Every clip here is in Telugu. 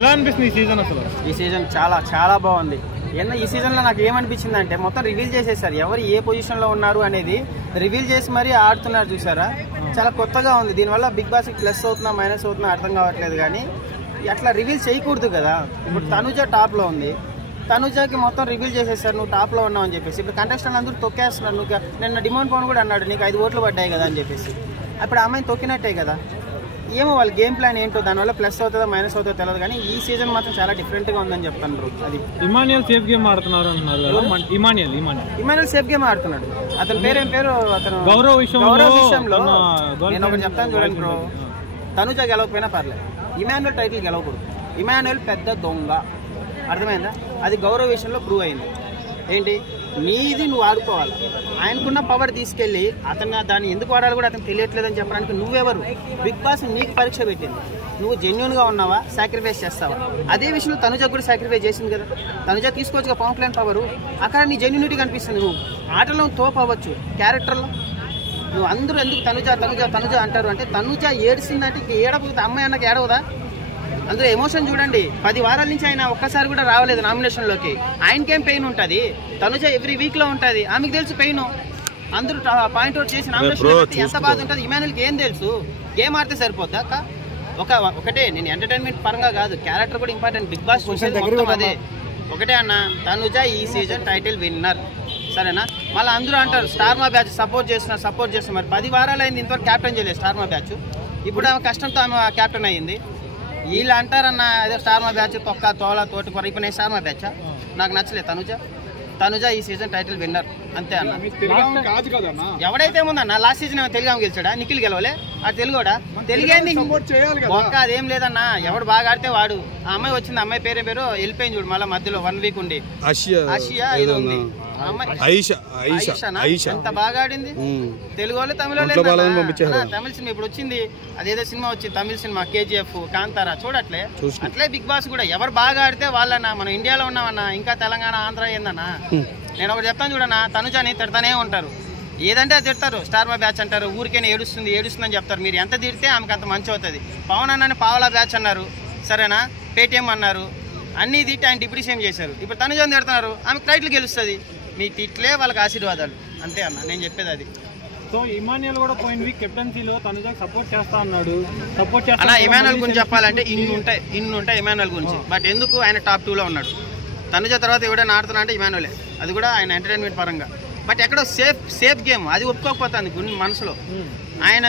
ఎలా అనిపిస్తుంది ఈ సీజన్? అసలు ఈ సీజన్ చాలా చాలా బాగుంది. ఈ సీజన్లో నాకు ఏమనిపించింది అంటే మొత్తం రివీల్ చేసేసారు, ఎవరు ఏ పొజిషన్లో ఉన్నారు అనేది రివీల్ చేసి మరీ ఆడుతున్నారు. చూసారా, చాలా కొత్తగా ఉంది. దీనివల్ల బిగ్ బాస్కి ప్లస్ అవుతున్నా మైనస్ అవుతున్నా అర్థం కావట్లేదు. కానీ అట్లా రివీల్ చేయకూడదు కదా. ఇప్పుడు తనుజ టాప్లో ఉంది, తనుజకి మొత్తం రివీల్ చేసేసారు నువ్వు టాప్లో ఉన్నావు అని చెప్పేసి. ఇప్పుడు కంటెస్టెంట్ అందరూ తొక్కేస్తున్నారు. నువ్వు నిన్న డిమాండ్ పవన్ కూడా అన్నాడు నీకు 5 ఓట్లు పడ్డాయి కదా అని చెప్పేసి. అప్పుడు అమ్మాయిని తొక్కినట్టే కదా. ఏమో వాళ్ళ గేమ్ ప్లాన్ ఏంటో, దానివల్ల ప్లస్ అవుతుందో మైనస్ అవుతుందో తెలియదు. కానీ ఈ సీజన్ మాత్రం చాలా డిఫరెంట్గా ఉందని చెప్తాను. అది ఇమాన్యుయల్ సేఫ్ గేమ్ ఆడుతున్నారు అంటున్నారు. ఇమాన్యుయల్ సేఫ్ గేమ్ ఆడుతున్నాడు. అతని పేరేం పేరు, అతను గౌరవ విషయంలో నేను ఒకటి చెప్తాను చూడండి బ్రో. తనుజ గెలవకపోయినా పర్లేదు, ఇమాన్యుయల్ టైటిల్ గెలవకూడదు. ఇమాన్యుయల్ పెద్ద దొంగ, అర్థమైందా? అది గౌరవ విషయంలో ప్రూవ్ అయింది. ఏంటి, నీది నువ్వు ఆడుకోవాలి. ఆయనకున్న పవర్ తీసుకెళ్ళి అతను దాన్ని ఎందుకు వాడాలి కూడా అతను తెలియట్లేదని చెప్పడానికి నువ్వెవరు? బిగ్ బాస్ నీకు పరీక్ష పెట్టింది. నువ్వు జెన్యున్గా ఉన్నావా, సాక్రిఫైస్ చేస్తావా? అదే విషయంలో తనుజ కూడా సాక్రిఫైస్ చేసింది కదా. తనుజ తీసుకోవచ్చుగా పవన్ కళ్యాణ్ పవరు. అక్కడ నీ జెన్యునిటీ కనిపిస్తుంది. నువ్వు ఆటలో తోపు అవ్వచ్చు, క్యారెక్టర్లో నువ్వు అందరూ ఎందుకు తనుజ తనుజ తనుజ అంటారు అంటే, తనుజ ఏడ్చిందంటే ఇంక ఏడపోతే అమ్మాయి అన్నకి ఏడవదా? అందులో ఎమోషన్ చూడండి. 10 వారాల నుంచి ఆయన ఒక్కసారి కూడా రావలేదు నామినేషన్లోకి. ఆయనకేం పెయిన్ ఉంటుంది? తనుజ ఎవ్రీ వీక్లో ఉంటుంది, ఆమెకు తెలుసు పెయిన్. అందరూ పాయింట్అవుట్ చేసి నామినేషన్ ఎంత బాధ ఉంటుంది. ఇమాన్యుయల్కి ఏం తెలుసు? గేమ్ ఆడితే సరిపోద్దా అక్క? ఒకటే, నేను ఎంటర్టైన్మెంట్ పరంగా కాదు, క్యారెక్టర్ కూడా ఇంపార్టెంట్. బిగ్ బాస్ మొత్తం అదే. ఒకటే అన్న, తనుజ ఈ సీజన్ టైటిల్ విన్నర్, సరేనా? మళ్ళీ అందరూ అంటారు స్టార్ మా బ్యాచ్ సపోర్ట్ చేస్తున్నారు. మరి 10 వారాలు అయింది, ఇంతవరకు క్యాప్టెన్ చేయలేదు స్టార్ మా బ్యాచ్. ఇప్పుడు ఆమె కష్టంతో ఆమె క్యాప్టెన్ అయ్యింది. వీళ్ళు అంటారన్న అదే స్టార్ మా బ్యాచ్ తొక్క తోల తోటి కొర. ఇప్పుడు నేను స్టార్ మా బ్యాచ్ నాకు నచ్చలేదు. తనుజ ఈ సీజన్ టైటిల్ విన్నర్, అంతే అన్న. ఎవడైతే ఏముందన్న, లాస్ట్ సీజన్ తెలుగు గెలిచాడా? నిఖిల్ గెలవలే, ఆ తెలుగుడా? తెలుగేంది ఒక్క అదేం లేదన్న. ఎవడు బాగా ఆడితే వాడు. ఆ అమ్మాయి వచ్చింది, అమ్మాయి పేరు వెళ్ళిపోయింది చూడు. మళ్ళీ మధ్యలో 1 వీక్ ఉండి ఆసియా ఇది ఉంది. ఎంత బాగా ఆడింది. తెలుగు వాళ్ళు తమిళ తమిళ సినిమా ఇప్పుడు వచ్చింది. అదేదో సినిమా వచ్చింది, తమిళ సినిమా KGF, కాంతారా. చూడట్లే అట్లే బిగ్ బాస్ కూడా ఎవరు బాగా ఆడితే వాళ్ళన్నా. మనం ఇండియాలో ఉన్నామన్నా, ఇంకా తెలంగాణ ఆంధ్ర ఏందన్నా. నేను ఒకటి చెప్తాను చూడన్నా, తనుజని తిడతానే ఉంటారు. ఏదంటే అది తిడతారు. స్టార్ మా బ్యాచ్ అంటారు, ఊరికైనా ఏడుస్తుందని చెప్తారు. మీరు ఎంత తిడితే ఆమెకు అంత మంచి అవుతుంది. పవన్ అన్నని పావలా బ్యాచ్ అన్నారు, సరేనా? పేటిఎం అన్నారు, అన్నీ తిట్టి ఆయన డిప్రిషియేట్ చేశారు. ఇప్పుడు తనుజని తిడుతున్నారు, ఆమెకు టైటిల్ గెలుస్తుంది. మీ తిట్లే వాళ్ళకి ఆశీర్వాదాలు, అంతే అన్న నేను చెప్పేది అది. సో ఇమాన్యుయల్ కూడా పోయిన వీక్ కెప్టెన్సీలో తనుజకి సపోర్ట్ చేస్తా అన్నాడు. అన్న ఇమాన్యుయల్ గురించి చెప్పాలంటే ఇన్ని ఉంటాయి ఇమాన్యుయల్ గురించి. బట్ ఎందుకు ఆయన టాప్ 2లో ఉన్నాడు? తనుజ తర్వాత ఎవడైనా ఆడుతున్నా అంటే ఇమాన్యుయలే. అది కూడా ఆయన ఎంటర్టైన్మెంట్ పరంగా. బట్ ఎక్కడో సేఫ్ గేమ్ అది ఒప్పుకోకపోతుంది మనసులో. ఆయన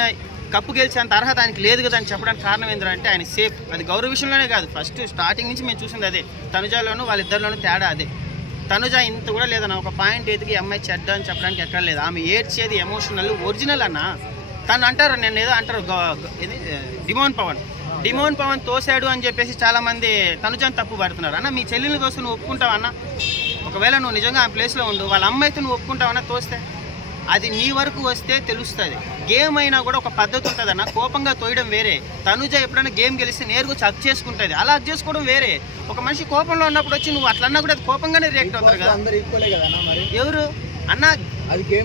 కప్పు గెలిచేంత అర్హత ఆయనకి లేదు కదా అని చెప్పడానికి కారణం ఏంటంటే ఆయన సేఫ్. అది గౌరవ విషయంలోనే కాదు, ఫస్ట్ స్టార్టింగ్ నుంచి మేము చూసింది అదే. తనుజలోను వాళ్ళిద్దరిలోనూ తేడా అదే. తనుజ ఇంత కూడా లేదన్న. ఒక పాయింట్ ఎదిగి అమ్మాయి చెడ్డ అని చెప్పడానికి ఎక్కడ లేదు. ఆమె ఏడ్చేది ఎమోషనల్ ఒరిజినల్ అన్న. తను అంటారు, నేను ఏదో అంటారు డిమాండ్ పవన్ తోసాడు అని చెప్పేసి చాలామంది తనుజని తప్పు పడుతున్నారు. అన్న మీ చెల్లెల్ని తోస్తే నువ్వు ఒప్పుకుంటావన్నా? ఒకవేళ నువ్వు నిజంగా ఆ ప్లేస్లో ఉండు, వాళ్ళ అమ్మాయితో నువ్వు ఒప్పుకుంటావన్నా తోస్తే? అది నీ వరకు వస్తే తెలుస్తుంది. గేమ్ అయినా కూడా ఒక పద్ధతి ఉంటుంది అన్న. కోపంగా తోయడం వేరే. తనుజ ఎప్పుడైనా గేమ్ గెలిస్తే నేరుగా వచ్చి హక్ చేసుకుంటుంది. అలా హక్ చేసుకోవడం వేరే. ఒక మనిషి కోపంలో ఉన్నప్పుడు వచ్చి నువ్వు అట్లన్నా కూడా అది కోపంగానే రియాక్ట్ అవుతారు కదా. ఎవరు అన్న,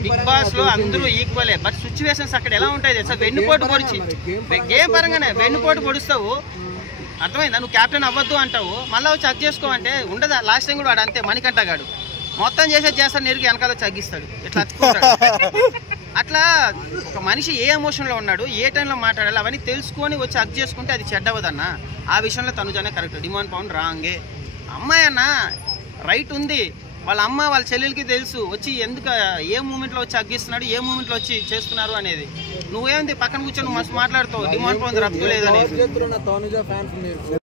బిగ్ బాస్ లో అందరూ ఈక్వలే. బట్ సిచ్యువేషన్స్ అక్కడ ఎలా ఉంటాయి సార్? వెన్నుపోటు పొడిచి గేమ్ పరంగానే వెన్నుపోటు పొడుస్తావు, అర్థమైందా? నువ్వు క్యాప్టెన్ అవ్వద్దు అంటావు, మళ్ళీ వచ్చి హక్ చేసుకోమంటే ఉండదా? లాస్ట్ టైం కూడా వాడు అంతే, మణికంఠగాడు మొత్తం చేస్తాడు, నేరుగా వెనకాల వచ్చి అగ్గిస్తాడు, ఇట్లా హత్తుకుంటాడు. అట్లా ఒక మనిషి ఏ ఎమోషన్లో ఉన్నాడు, ఏ టైంలో మాట్లాడాలి అవన్నీ తెలుసుకొని వచ్చి హక్ చేసుకుంటే అది చెడ్డవదన్న. ఆ విషయంలో తనుజనే కరెక్ట్, డిమాండ్ పవన్ రాంగే. అమ్మాయి అన్న రైట్ ఉంది. వాళ్ళ అమ్మ వాళ్ళ చెల్లెలకి తెలుసు వచ్చి ఎందుకు ఏ మూమెంట్లో వచ్చి అగ్గిస్తున్నాడు, ఏ మూమెంట్లో వచ్చి చేస్తున్నారు అనేది. నువ్వేంది పక్కన కూర్చొని మస్తు మాట్లాడుతావు డిమాండ్ పవన్ రద్దు లేదని.